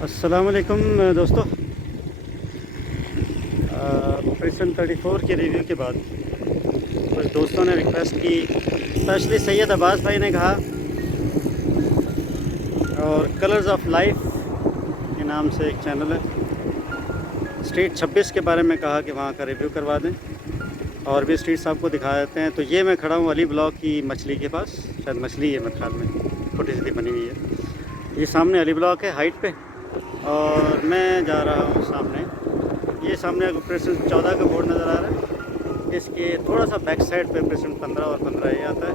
अस्सलाम वालेकुम दोस्तों। प्रिसन 34 के रिव्यू के बाद कुछ दोस्तों ने रिक्वेस्ट की, स्पेशली सैयद अब्बास भाई ने कहा और कलर्स ऑफ लाइफ के नाम से एक चैनल है, स्ट्रीट 26 के बारे में कहा कि वहाँ का रिव्यू करवा दें और भी स्ट्रीट्स आपको दिखा देते हैं। तो ये मैं खड़ा हूँ अली ब्लॉक की मछली के पास, शायद मछली है मेरे ख्याल में, छोटी सी बनी हुई है। ये सामने अली ब्लॉक है हाइट पे और मैं जा रहा हूँ सामने। ये सामने प्रेसिडेंट 14 का बोर्ड नज़र आ रहा है, इसके थोड़ा सा बैक साइड पे प्रेसिडेंट 15 और 15 ये आता है।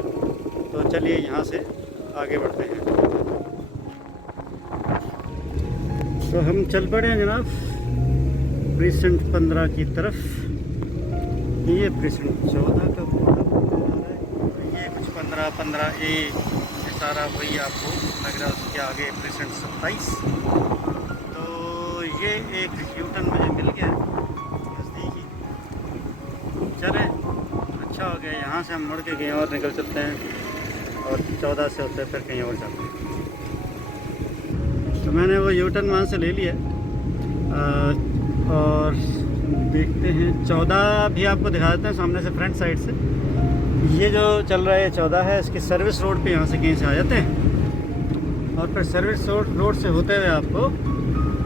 तो चलिए यहाँ से आगे बढ़ते हैं। तो हम चल पड़े हैं जनाब प्रेसिडेंट 15 की तरफ। ये प्रेसिडेंट 14 का बोर्ड नज़र आ रहा है, ये कुछ 15 ये सारा वही आपको लग रहा है। उसके आगे प्रेसिडेंट 27। ये एक यूटर्न मुझे मिल गया नज़दीक ही। चले अच्छा हो गया, यहाँ से हम मुड़ के कहीं और निकल चलते हैं और 14 से होते फिर कहीं और चलते हैं। तो मैंने वो यूटर्न वहाँ से ले लिया और देखते हैं 14 भी आपको दिखा देते हैं सामने से, फ्रंट साइड से। ये जो चल रहा है 14 है, इसकी सर्विस रोड पे यहाँ से कहीं से आ जाते हैं और फिर सर्विस रोड से होते हुए आपको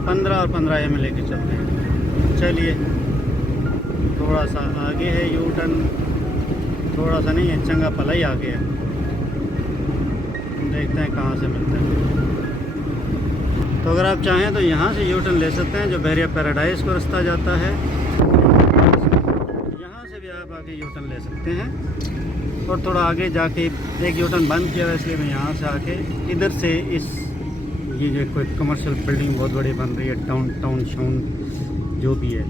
15 और 15 में लेके चलते हैं। चलिए थोड़ा सा आगे है यू टर्न, थोड़ा सा नहीं है, चंगा पला ही आगे है। देखते हैं कहाँ से मिलते हैं। तो अगर आप चाहें तो यहाँ से यू टर्न ले सकते हैं, जो बहरिया पैराडाइज को रास्ता जाता है। यहाँ से भी आप आके यू टर्न ले सकते हैं और थोड़ा आगे जाके एक यू टर्न बंद किया है, इसलिए मैं यहाँ से आके इधर से इस ये जो कोई कमर्शियल बिल्डिंग बहुत बड़ी बन रही है, टाउन शाउन जो भी है,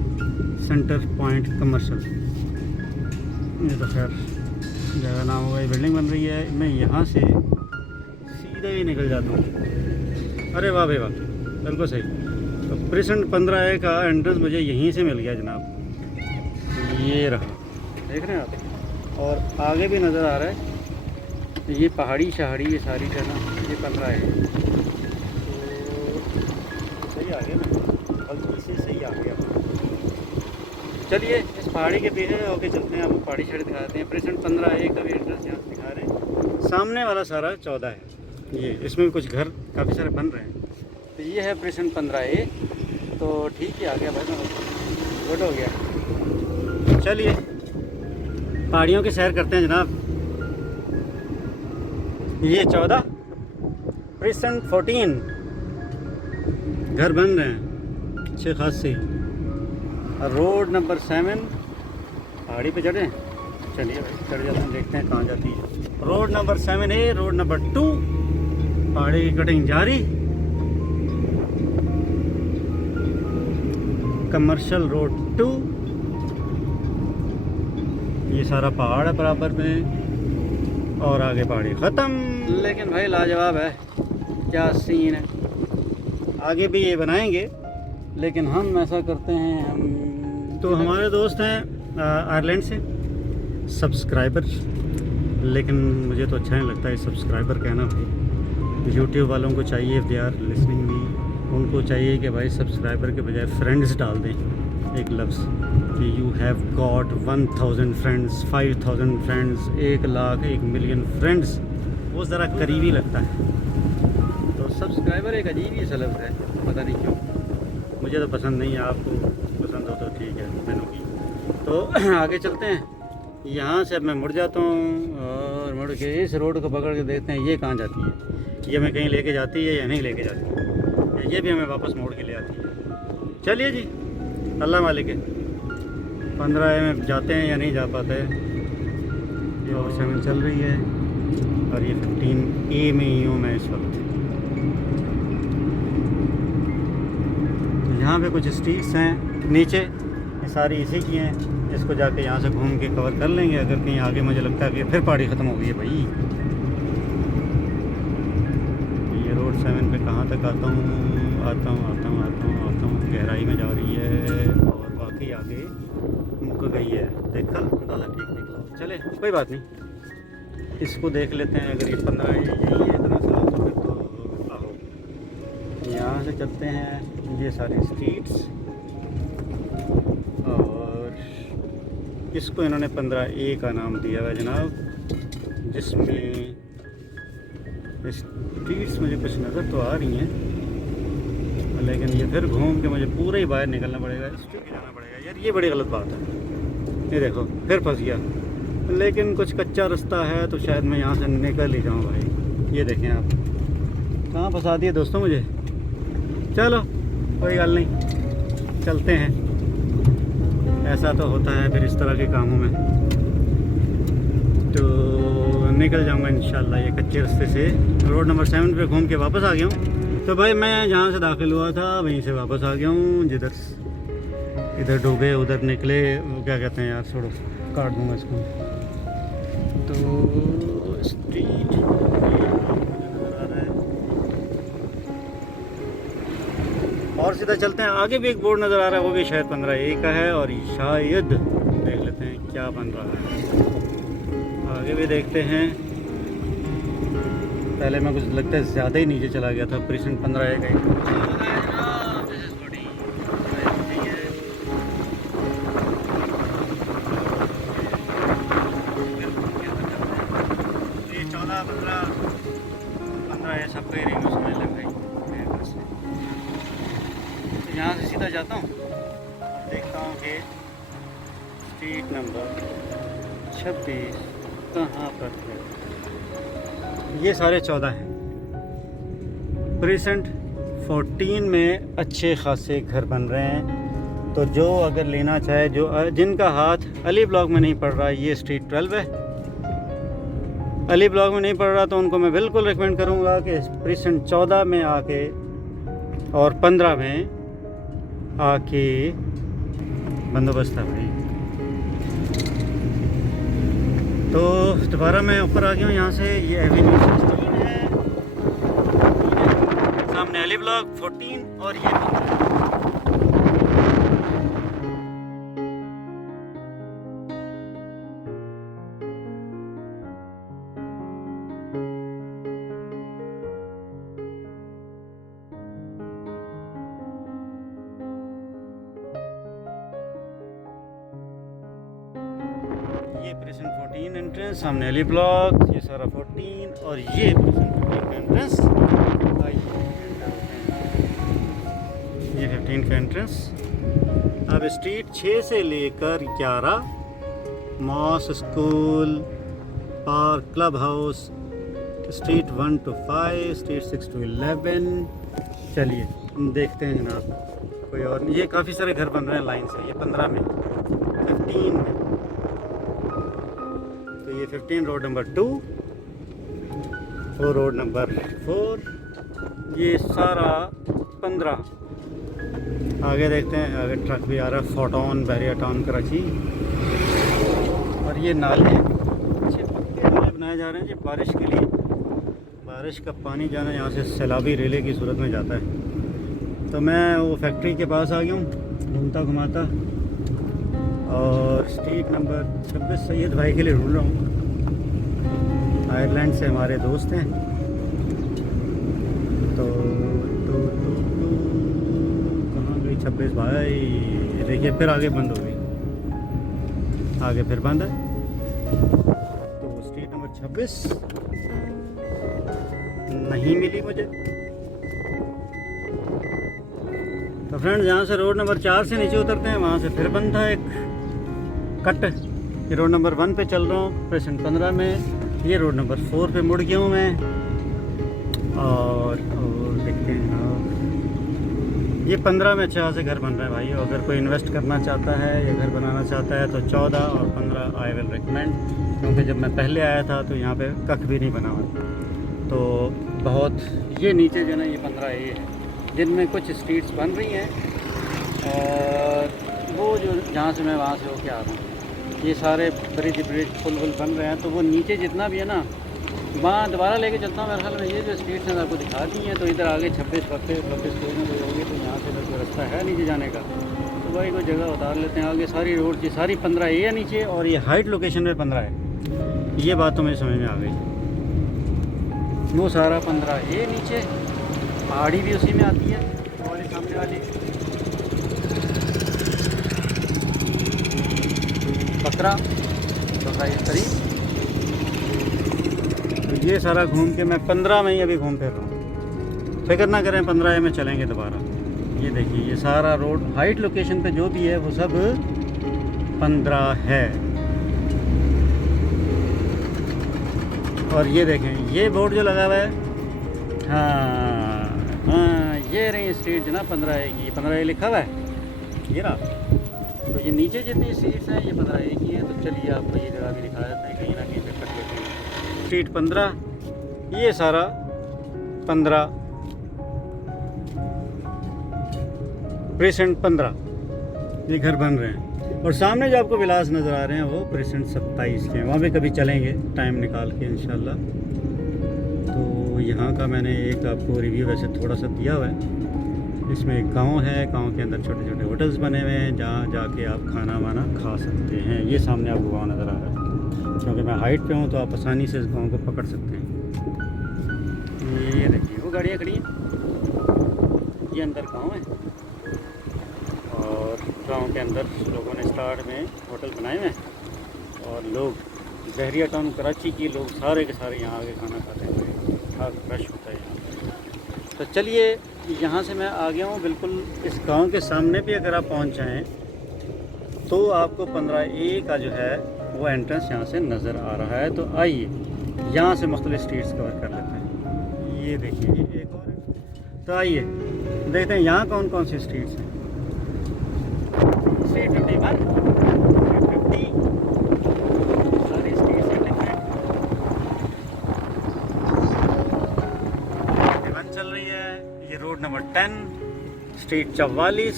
सेंटर पॉइंट कमर्शियल, ये तो खैर जगह नाम होगा। ये बिल्डिंग बन रही है, मैं यहाँ से सीधा ही निकल जाता हूँ। अरे वाह भाई वाह, बिल्कुल सही। तो प्रेसिडेंट 15 का एंट्रेंस मुझे यहीं से मिल गया जनाब, ये रहा, देख रहे हैं आप। और आगे भी नज़र आ रहा है ये पहाड़ी शहाड़ी, ये सारी जगह ये 15 है। सही आ गया ना, हल्की से सही आ गया। चलिए इस पहाड़ी के पीछे होके चलते हैं, आपको पहाड़ी शहर दिखा देते हैं। प्रेसिडेंट 15 का भी एड्रेस यहाँ से दिखा रहे हैं। सामने वाला सारा 14 है, ये इसमें भी कुछ घर काफ़ी सारे बन रहे हैं। तो ये है प्रेसिडेंट 15 तो ठीक ही आ गया भाई, गुड हो गया। चलिए पहाड़ियों की सैर करते हैं जनाब। ये 14 प्रेसिडेंट 14 घर बन रहे हैं अच्छे खासे। रोड नंबर 7 पहाड़ी पे चढ़े, चलिए भाई चढ़ जाते हैं, देखते हैं कहाँ जाती है। रोड नंबर 7 है, रोड नंबर 2 पहाड़ी की कटिंग जारी। कमर्शियल रोड 2, ये सारा पहाड़ है बराबर में और आगे पहाड़ी ख़त्म। लेकिन भाई लाजवाब है, क्या सीन है। आगे भी ये बनाएंगे, लेकिन हम ऐसा करते हैं, हम तो हमारे दोस्त हैं आयरलैंड से सब्सक्राइबर, लेकिन मुझे तो अच्छा नहीं लगता है सब्सक्राइबर कहना भाई। यूट्यूब वालों को चाहिए, if they are listening me, उनको चाहिए कि भाई सब्सक्राइबर के बजाय फ्रेंड्स डाल दें एक लफ्ज़ कि you have got 1000 friends, 5000 friends, 1 lakh 1 million friends, वो ज़रा करीबी लगता है। सब्सक्राइबर एक अजीब ही सलब है, पता नहीं क्यों, मुझे तो पसंद नहीं है। आपको पसंद हो तो ठीक है, मैनू की। तो आगे चलते हैं, यहाँ से अब मैं मुड़ जाता हूँ और मुड़ के इस रोड को पकड़ के देखते हैं ये कहाँ जाती है, ये हमें कहीं लेके जाती है या नहीं लेके जाती है, ये भी हमें वापस मोड़ के ले आती है। चलिए जी, अल्लाह मालिक है। 15 में जाते हैं या नहीं जा पाते। ये और 7 चल रही है और ये 15 में ही हूँ मैं इस वक्त। यहाँ पे कुछ स्ट्रीट्स हैं नीचे, ये सारी इसी की हैं। इसको जाके यहाँ से घूम के कवर कर लेंगे। अगर कहीं आगे मुझे लगता है कि फिर पहाड़ी ख़त्म हो गई है भाई। ये रोड 7 पे कहाँ तक आता हूँ, गहराई में जा रही है और बाकी आगे मुक गई है। देखा अंदाज़ा ठीक निकला। चले कोई बात नहीं, इसको देख लेते हैं। अगर ये 15 यही है इतना सा तो फिर तो आओ यहाँ यहाँ से चलते हैं ये सारी स्ट्रीट्स, और इसको इन्होंने 15A का नाम दिया हुआ जनाब, जिसमें स्ट्रीट्स मुझे कुछ नज़र तो आ रही हैं, लेकिन ये फिर घूम के मुझे पूरा ही बाहर निकलना पड़ेगा, स्ट्रीट जाना पड़ेगा। यार ये बड़ी गलत बात है, ये देखो फिर फंस गया। लेकिन कुछ कच्चा रास्ता है तो शायद मैं यहाँ से निकल ही जाऊँ भाई। ये देखें आप, कहाँ फंसा दिए दोस्तों मुझे। चलो कोई गल नहीं, चलते हैं। ऐसा तो होता है फिर इस तरह के कामों में। तो निकल जाऊंगा इंशाल्लाह ये कच्चे रास्ते से। रोड नंबर 7 पे घूम के वापस आ गया हूँ। तो भाई मैं जहाँ से दाखिल हुआ था वहीं से वापस आ गया हूँ, जिधर इधर डूबे उधर निकले, वो क्या कहते हैं यार, छोड़ो काट दूँगा इसको। तो स्ट्रीट और सीधा चलते हैं। आगे भी एक बोर्ड नज़र आ रहा है, वो भी शायद 15A का है, और शायद देख लेते हैं क्या बन रहा है। आगे भी देखते हैं। पहले मैं कुछ लगता है ज़्यादा ही नीचे चला गया था, प्रेसेंट 15A का ही। ये 14, 15 सब पे रिंग समझ लें भाई। यहाँ से सीधा जाता हूँ, देखता हूँ कि स्ट्रीट नंबर 26 कहाँ पर है। ये सारे 14 हैं। प्रेजेंट 14 में अच्छे खासे घर बन रहे हैं। तो जो अगर लेना चाहे, जो जिनका हाथ अली ब्लॉक में नहीं पड़ रहा, ये स्ट्रीट 12 है। अली ब्लॉक में नहीं पड़ रहा तो उनको मैं बिल्कुल रिकमेंड करूँगा कि प्रेजेंट 14 में आके और 15 में आके बंदोबस्त है भाई। तो दोबारा मैं ऊपर आ गया हूँ यहाँ से। ये एवेन्यू 16 है, सामने अली ब्लॉक 14 और ये 15। ये प्रेजेंट 14 एंट्रेंस, सामने अली ब्लॉक, ये सारा 14 और ये प्रेजेंट 15 का एंट्रेंस। ये 15 का एंट्रेंस। अब स्ट्रीट 6 से लेकर 11 मॉस, school, park, club house, street 1 to 5, street 6 to 11। चलिए देखते हैं जनाब कोई और नहीं। ये काफ़ी सारे घर बन रहे हैं लाइन से। ये 15 में, 15 में, तो ये 15 रोड नंबर 2, वो रोड नंबर 4, ये सारा 15। आगे देखते हैं, आगे ट्रक भी आ रहा है, फोटोन बैरियर टाउन कराची। और ये नाले अच्छे पक्के नाले बनाए जा रहे हैं जी बारिश के लिए। बारिश का पानी जाना यहाँ से सैलाबी रेले की सूरत में जाता है। तो मैं वो फैक्ट्री के पास आ गया हूँ घूमता घुमाता, और स्ट्रीट नंबर 26 सैयद भाई के लिए ढूंढ रहा हूँ। आयरलैंड से हमारे दोस्त हैं। तो कहाँ गई 26 भाई? देखिए फिर आगे बंद हो गई, आगे फिर बंद है। तो स्ट्रीट नंबर 26 नहीं मिली मुझे। तो फ्रेंड्स, यहाँ से रोड नंबर 4 से नीचे उतरते हैं, वहाँ से फिर बंद था एक कट। ये रोड नंबर 1 पे चल रहा हूँ प्रेजेंट 15 में। ये रोड नंबर 4 पे मुड़ गया हूँ मैं। और देखते हैं, ये 15 में अच्छा से घर बन रहा है भाई। अगर कोई इन्वेस्ट करना चाहता है या घर बनाना चाहता है तो 14 और 15 आई विल रिकमेंड। क्योंकि जब मैं पहले आया था तो यहाँ पे कख भी नहीं बना हुआ। तो बहुत ये नीचे जो ना ये 15A है, जिनमें कुछ स्ट्रीट्स बन रही हैं। और वो जो जहाँ से मैं वहाँ से होके आ रहा हूँ, ये सारे ब्रिज पुल बन रहे हैं। तो वो नीचे जितना भी है ना, वहाँ दोबारा लेके चलता हूँ। मेरे ख्याल में ये जो स्ट्रीट्स हैं आपको दिखा दी हैं। तो इधर आगे 26 वापस कोई ना कोई होगी, तो यहाँ से कोई रास्ता है नीचे जाने का। तो भाई कोई जगह उतार लेते हैं। आगे सारी रोड की सारी 15A है नीचे, और ये हाइट लोकेशन में 15 है। ये बात तो मुझे समझ में आ गई। वो सारा 15A नीचे पहाड़ी भी उसी में आती है और ये सामने वाली बकरा ये करीब। तो ये सारा घूम के मैं 15 में ही अभी घूम फिर रहा हूँ। फिक्र ना करें, 15 में चलेंगे दोबारा। ये देखिए ये सारा रोड हाइट लोकेशन पे जो भी है वो सब 15 है। और ये देखें ये बोर्ड जो लगा हुआ है, हाँ ये रही स्ट्रीट जो ना 15A की, 15A लिखा हुआ है ये रहा। तो ये नीचे जितनी स्ट्रीट्स हैं ये 15A की हैं। तो चलिए आपको ये जगह भी दिखा देते हैं, कहीं ना कहीं पे कट लेते हैं। स्ट्रीट 15, ये सारा 15, प्रेसेंट 15 ये घर बन रहे हैं। और सामने जो आपको विलास नज़र आ रहे हैं वो प्रेसेंट 27 के हैं। वहाँ भी कभी चलेंगे टाइम निकाल के इंशाल्लाह। तो यहाँ का मैंने एक आपको रिव्यू वैसे थोड़ा सा दिया हुआ है। इसमें एक गांव है, गांव के अंदर छोटे छोटे होटल्स बने हुए हैं जहाँ जाके आप खाना वाना खा सकते हैं। ये सामने आपको गाँव नज़र आ रहा है, क्योंकि मैं हाइट पे हूँ तो आप आसानी से इस गाँव को पकड़ सकते हैं। ये देखिए वो गाड़ियाँ खड़ी हैं, ये अंदर गाँव है। और गांव के अंदर लोगों ने स्टार्ट में होटल बनाए हुए हैं और लोग बहरिया टाउन कराची के लोग सारे के सारे यहाँ आके खाना खाते हैं, खास फ्रेश होता है यहाँ। तो चलिए यहाँ से मैं आ गया हूँ बिल्कुल इस गांव के सामने भी। अगर आप पहुँच जाएँ तो आपको 15A का जो है वो एंट्रेंस यहाँ से नज़र आ रहा है। तो आइए यहाँ से मुख्तलिफ स्ट्रीट्स कवर कर लेते हैं। ये देखिए ये एक और है। तो आइए देखते हैं यहाँ कौन कौन सी स्ट्रीट्स हैं। स्ट्रीट 51, 50, सारी स्ट्रीट्स हैं डिफरेंट। 51 चल रही है, ये रोड नंबर 10, स्ट्रीट 44,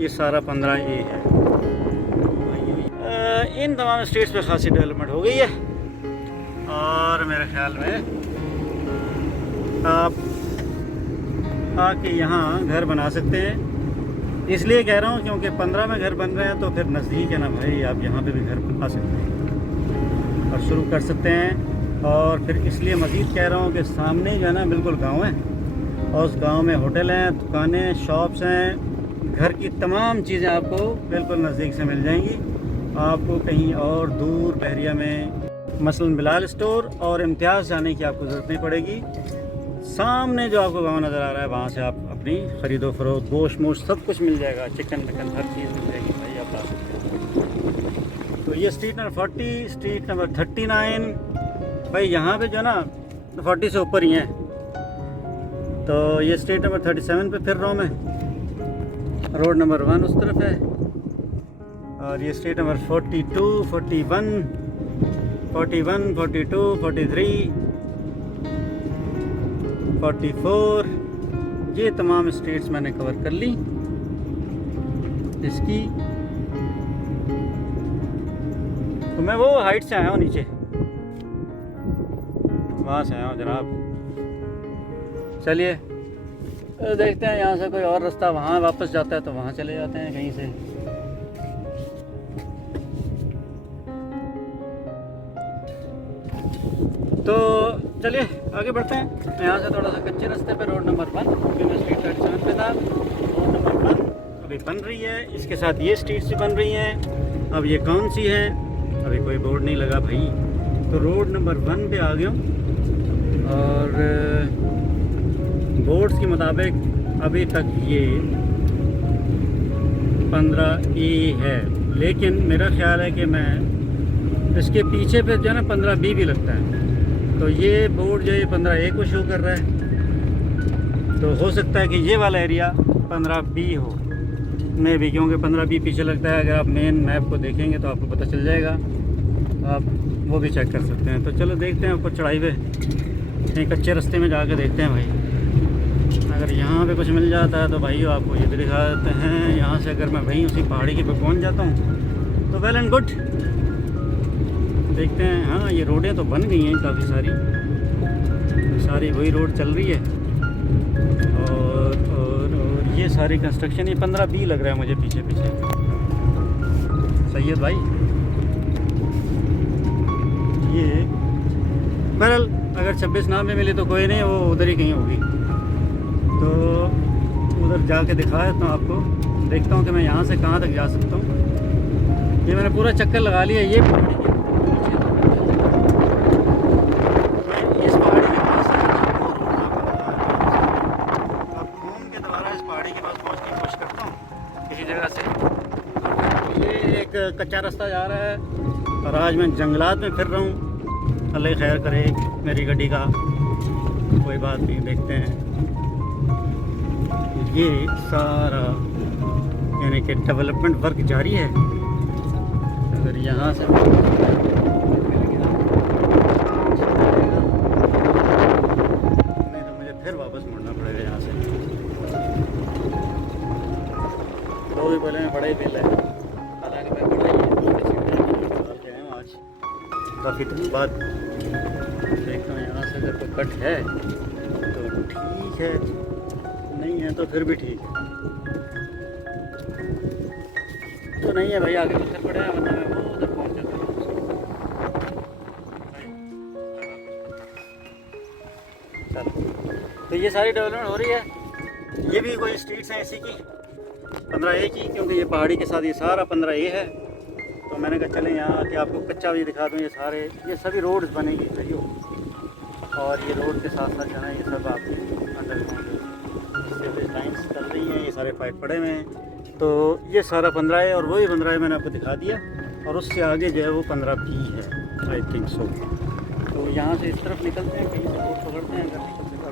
ये सारा 15A है। इन तमाम स्ट्रीट्स पे खासी डेवलपमेंट हो गई है और मेरे ख्याल में आप आके यहाँ घर बना सकते हैं। इसलिए कह रहा हूँ क्योंकि 15 में घर बन रहे हैं तो फिर नज़दीक है ना भाई, आप यहाँ पे भी घर बना सकते हैं और शुरू कर सकते हैं। और फिर इसलिए मज़ीद कह रहा हूँ कि सामने जो है ना बिल्कुल गांव है और उस गांव में होटल हैं, दुकानें, शॉप्स हैं, घर की तमाम चीज़ें आपको बिल्कुल नज़दीक से मिल जाएंगी। आपको कहीं और दूर बहरिया में मसलन बिलाल स्टोर और इम्तियाज़ जाने की आपको ज़रूरत नहीं पड़ेगी। सामने जो आपको गांव नज़र आ रहा है वहाँ से आप अपनी ख़रीदो फरोख्त, गोश्त मोश्त सब कुछ मिल जाएगा, चिकन विकन हर चीज़ मिल जाएगी भाई, आप ला सकते हैं। तो ये स्ट्रीट नंबर 40, स्ट्रीट नंबर 39 भाई, यहाँ पे जो है ना 40 से ऊपर ही हैं। तो ये स्ट्रीट नंबर 37 पे फिर रहा हूँ मैं, रोड नंबर 1 उस तरफ है। और ये स्ट्रीट नंबर 42, 41, 41, 42, 43, 44, ये तमाम स्ट्रीट्स मैंने कवर कर ली इसकी। तो मैं वो हाइट से आया हूँ, नीचे वहाँ से आया हूँ जनाब। चलिए देखते हैं यहाँ से कोई और रास्ता वहाँ वापस जाता है तो वहाँ चले जाते हैं कहीं से। तो चलिए आगे बढ़ते हैं। यहाँ से थोड़ा सा कच्चे रास्ते पे रोड नंबर 1, क्योंकि मैं स्ट्रीट 37 पे था। रोड नंबर 1 अभी बन रही है, इसके साथ ये स्ट्रीट से बन रही हैं। अब ये कौन सी है अभी कोई बोर्ड नहीं लगा भाई। तो रोड नंबर 1 पे आ गया हूँ और बोर्ड्स के मुताबिक अभी तक ये 15A है, लेकिन मेरा ख्याल है कि मैं इसके पीछे पे जो है ना 15B भी लगता है। तो ये बोर्ड जो है 15A को शो कर रहा है, तो हो सकता है कि ये वाला एरिया 15B हो में भी, क्योंकि 15B पीछे लगता है। अगर आप मेन मैप को देखेंगे तो आपको पता चल जाएगा, आप वो भी चेक कर सकते हैं। तो चलो देखते हैं ऊपर चढ़ाई पे, कहीं कच्चे रास्ते में जाके देखते हैं भाई। अगर यहाँ पे कुछ मिल जाता है तो भाई आपको ये भी दिखा देते हैं। यहाँ से अगर मैं वहीं उसी पहाड़ी के पे पहुँच जाता हूँ तो वेल एंड गुड, देखते हैं। हाँ ये रोडें तो बन गई हैं काफ़ी सारी वही रोड चल रही है। और ये सारी कंस्ट्रक्शन, ये 15B लग रहा है मुझे पीछे पीछे। सैयद भाई ये बहरहाल अगर 26 नाम में मिले तो कोई नहीं, वो उधर ही कहीं होगी। उधर जाके दिखा देता हूँ आपको। देखता हूँ कि मैं यहाँ से कहाँ तक जा सकता हूँ। ये मैंने पूरा चक्कर लगा लिया। ये पहाड़ी के मैं इस पहाड़ी के पास अब घूम के दोबारा इस पहाड़ी के पास पहुँचने की कोशिश करता हूँ किसी जगह से। ये एक कच्चा रास्ता जा रहा है और आज मैं जंगलात में फिर रहा हूँ। अल्लाह खैर करे मेरी गाड़ी का, कोई बात नहीं, देखते हैं। ये सारा यानी कि डेवलपमेंट वर्क जारी है। अगर यहाँ से नहीं तो मुझे फिर वापस मुड़ना पड़ेगा यहाँ से। तो भी बोले बड़ा ही बिल है, हालांकि मैं बड़ा ही है आज काफ़ी दिन बाद। देखता हूँ यहाँ से अगर कोई कट है तो ठीक है, नहीं है तो फिर भी ठीक है। तो नहीं है भाई, आगे पत्थर पड़े हैं, मतलब मैं वो उधर पहुँच जाता हूँ। चलो, तो ये सारी डेवलपमेंट हो रही है। ये भी कोई स्ट्रीट्स हैं इसी की 15A की, क्योंकि ये पहाड़ी के साथ ये सारा 15A है। तो मैंने कहा चलें यहाँ आके आपको कच्चा भी दिखा दूँ। ये सभी रोड्स बनेगी भाइयों, और ये रोड के साथ साथ जो है ये सब आपकी अंडरग्राउंड सीवरेज लाइन्स चल रही हैं। ये सारे पाइप पड़े हुए हैं। तो ये सारा 15A और वही 15A मैंने आपको दिखा दिया। और उससे आगे जो है वो 15B है, आई थिंक सो। तो यहाँ से इस तरफ निकलते हैं, कहीं से रोड पकड़ते हैं अगर निकल सका।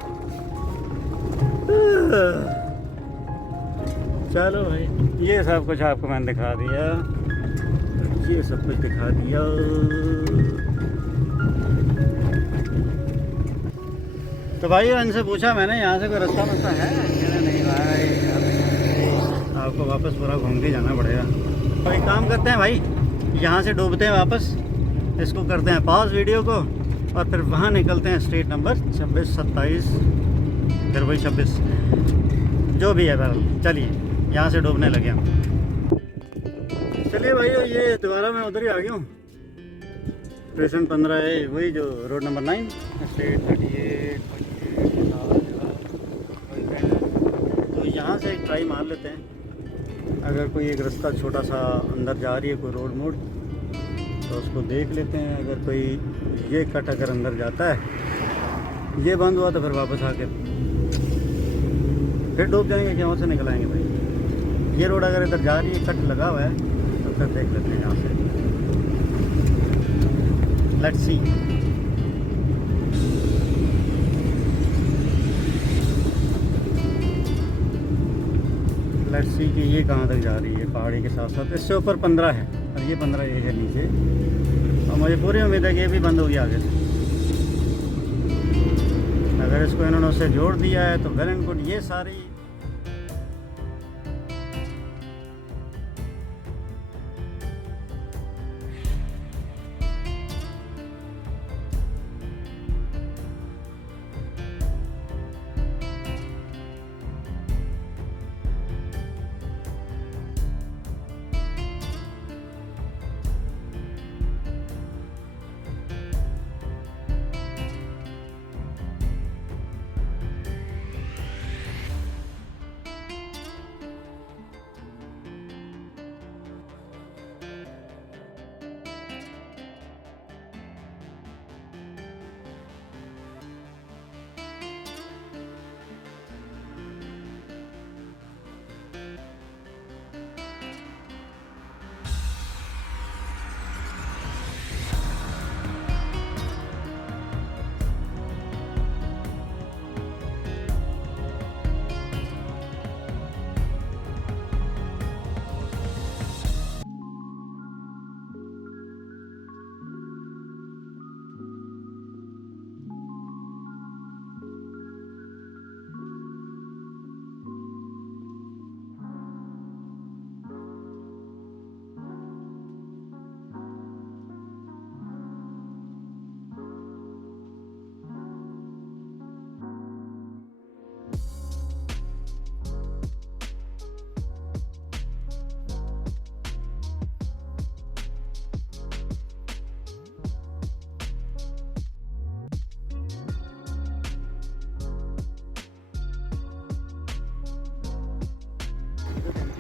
चलो भाई, ये सब कुछ आपको मैंने दिखा दिया, ये सब कुछ दिखा दिया। तो भाई इनसे पूछा मैंने यहाँ से कोई रास्ता है? नहीं भाई, आपको वापस पूरा घूम के जाना पड़ेगा। तो एक काम करते हैं भाई, यहाँ से डूबते हैं वापस, इसको करते हैं पॉज वीडियो को, और फिर वहाँ निकलते हैं स्ट्रीट नंबर 26, 27, फिर वही 26 जो भी है। बहरहाल चलिए, यहाँ से डूबने लगे हम। चलिए भाई, ये दोबारा मैं उधर ही आ गया हूँ। स्टेशन 15A, वही जो रोड नंबर 9, स्ट्रीट 38। तो यहाँ से एक ट्राई मार लेते हैं। अगर कोई एक रास्ता छोटा सा अंदर जा रही है, कोई रोड मोड़, तो उसको देख लेते हैं। अगर कोई ये कट अगर अंदर जाता है, ये बंद हुआ, तो फिर वापस आके फिर डूब जाएंगे कि वहाँ से निकल आएंगे भाई। ये रोड अगर इधर जा रही है, कट लगा हुआ है, तो फिर देख लेते हैं यहाँ से। Let's see. लेट्स सी कि ये कहाँ तक जा रही है पहाड़ी के साथ साथ। इससे ऊपर 15 है और ये 15A है नीचे, और मुझे पूरी उम्मीद है कि ये भी बंद हो गया आगे से। अगर इसको इन्होंने उससे जोड़ दिया है तो वेल एंड गुड। ये सारी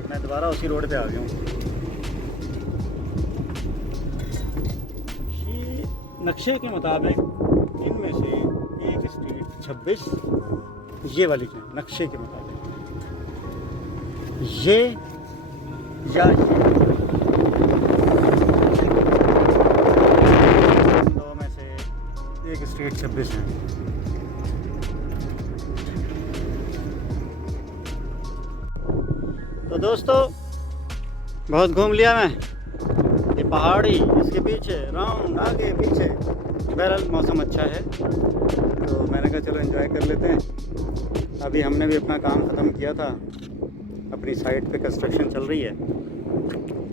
मैं दोबारा उसी रोड पे आ गया हूँ। ये नक्शे के मुताबिक इनमें से एक स्ट्रीट 26 ये वाली है, नक्शे के मुताबिक ये या ये दो में से एक स्ट्रीट 26 है। तो दोस्तों बहुत घूम लिया मैं, ये पहाड़ी, इसके पीछे राउंड, आगे पीछे। बहरहाल मौसम अच्छा है तो मैंने कहा चलो एंजॉय कर लेते हैं। अभी हमने भी अपना काम ख़त्म किया था, अपनी साइट पे कंस्ट्रक्शन चल रही है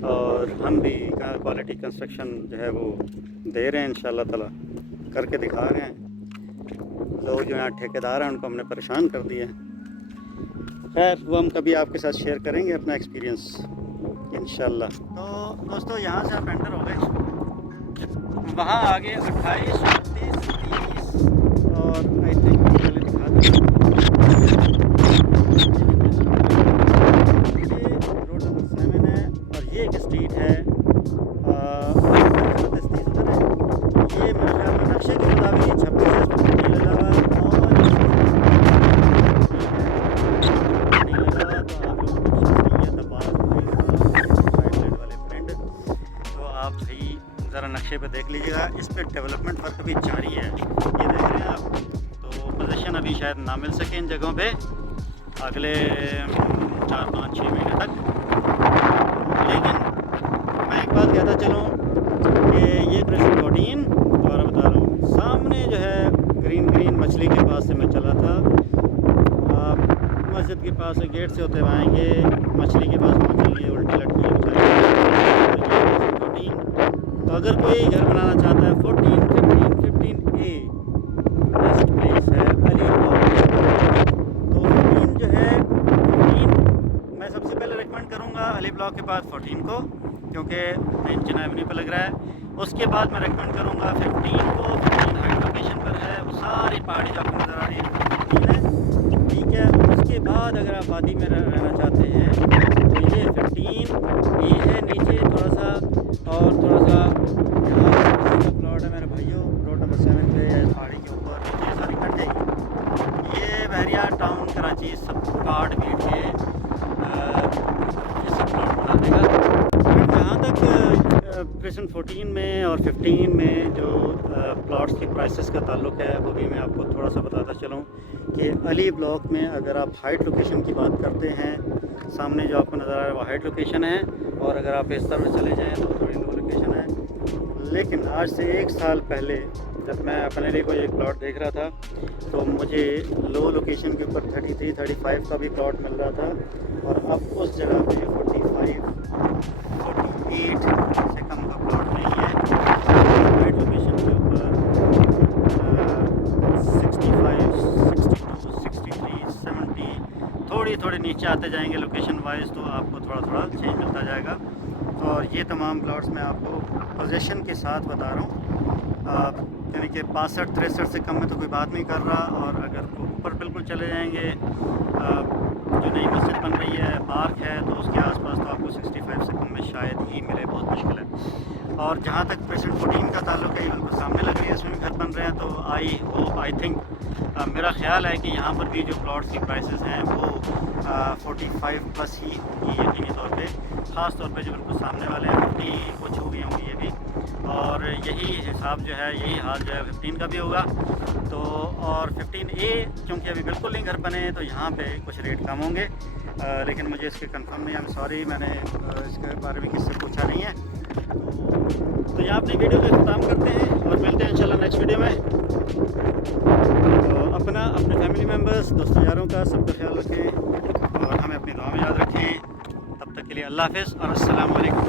और हम भी क्वालिटी कंस्ट्रक्शन जो है वो दे रहे हैं, इंशाल्लाह ताला करके दिखा रहे हैं। लोग जो यहाँ ठेकेदार हैं उनको हमने परेशान कर दिया। खैर वो हम कभी आपके साथ शेयर करेंगे अपना एक्सपीरियंस इंशाल्लाह। तो दोस्तों यहाँ से आप एंटर हो गए, वहाँ आगे 28, 29, 30 और आई थिंक पहले दिखा दें रोड नंबर 7 है और ये एक स्ट्रीट है। ये मेरे ख्याल में नक्शे के मुताबिक 26 लगा हुआ और ज़रा नक्शे पे देख लीजिएगा। इस पे डेवलपमेंट वर्क भी जारी है, ये देख रहे हैं आप। तो पोजीशन अभी शायद ना मिल सके इन जगहों पे अगले 4, 5, 6 महीने तक। लेकिन मैं एक बात कहता चलूँ कि ये प्रेशर 14 दोबारा बता रहा हूँ, सामने जो है ग्रीन मछली के पास से मैं चला था। आप मस्जिद के पास से गेट से होते हुए आएंगे, मछली के पास पहुँचेंगे, उल्टी लटकी तो अगर कोई घर बनाना चाहता है 14, 15, 15A बेस्ट प्लेस है अली ब्लॉक। तो 15 जो है 15 मैं सबसे पहले रिकमेंड करूँगा अली ब्लॉक के बाद 14 को, क्योंकि मेन चेन्नई एवेन्यू पर लग रहा है। उसके बाद मैं रिकमेंड करूँगा 15 को। 15 हाई लोकेशन पर है, वो सारी पहाड़ी जो आपको नज़र आ रही है 15 है, ठीक है। उसके बाद अगर आप वादी में रहना चाहते हैं तो ये 15A है नीचे थोड़ा सा, और थोड़ा सा यहाँ का प्लॉट है मेरे भाइयों, रोड नंबर 7 पे या पहाड़ी के ऊपर ये सारी कट जाएगी। ये बहरिया टाउन कराची सब काट पीट के ये सब प्लॉट बना देगा। जहाँ तक प्रेजेंट 14 में और 15 में जो प्लॉट्स के प्राइसेस का ताल्लुक है वो भी मैं आपको थोड़ा सा बताता चलूँ कि अली ब्लॉक में अगर आप हाइट लोकेशन की बात करते हैं, सामने जो आपको नज़र आ रहा है वो हाइट लोकेशन है, और अगर आप इस तरफ चले जाएँ तो थोड़ी लो लोकेशन है। लेकिन आज से 1 साल पहले जब मैं अपने लिए कोई एक प्लॉट देख रहा था तो मुझे लो लोकेशन के ऊपर 33, 35 का भी प्लॉट मिल रहा था, और अब उस जगह पे 45, 48 से कम का प्लॉट नहीं है। हाइट लोकेशन के ऊपर 65, 62, 63, 70 थोड़ी नीचे आते जाएंगे लोकेशन वाइज, तो आपको थोड़ा चेंज मिलता जाएगा। और ये तमाम प्लॉट्स मैं आपको पोजीशन के साथ बता रहा हूँ, यानी कि 62, 63 से कम में तो कोई बात नहीं कर रहा। और अगर ऊपर बिल्कुल चले जाएंगे, जो नई मस्जिद बन रही है, पार्क है, तो उसके आसपास तो आपको 65 से कम में शायद ही मिले, बहुत मुश्किल है। और जहाँ तक प्रेजेंट 14 का ताल्लुक है, बिल्कुल सामने लग रही है, इसमें भी घर बन रहे हैं। तो आई थिंक मेरा ख्याल है कि यहाँ पर भी जो प्लॉट्स की प्राइसेस हैं वो 45 प्लस ही होंगी यकीनी तौर पे, ख़ास तौर पे जो बिल्कुल सामने वाले हैं 50 कुछ हो गई होंगी ये भी। और यही हिसाब जो है, यही हाल जो है 15 का भी होगा। तो और 15A क्योंकि अभी बिल्कुल नहीं घर बने तो यहाँ पे कुछ रेट कम होंगे, लेकिन मुझे इसके कंफर्म नहीं, I'm सॉरी, मैंने इसके बारे में किससे पूछा नहीं है। तो यहाँ अपनी वीडियो का इख्तिताम करते हैं और मिलते हैं इंशाल्लाह नेक्स्ट वीडियो में। तो अपने फैमिली मेम्बर्स, दोस्तों यारों का सबका ख्याल रखें और हमें अपनी दुआ में याद रखें। तब तक के लिए अल्लाह हाफ़िज़ और अस्सलाम वालेकुम।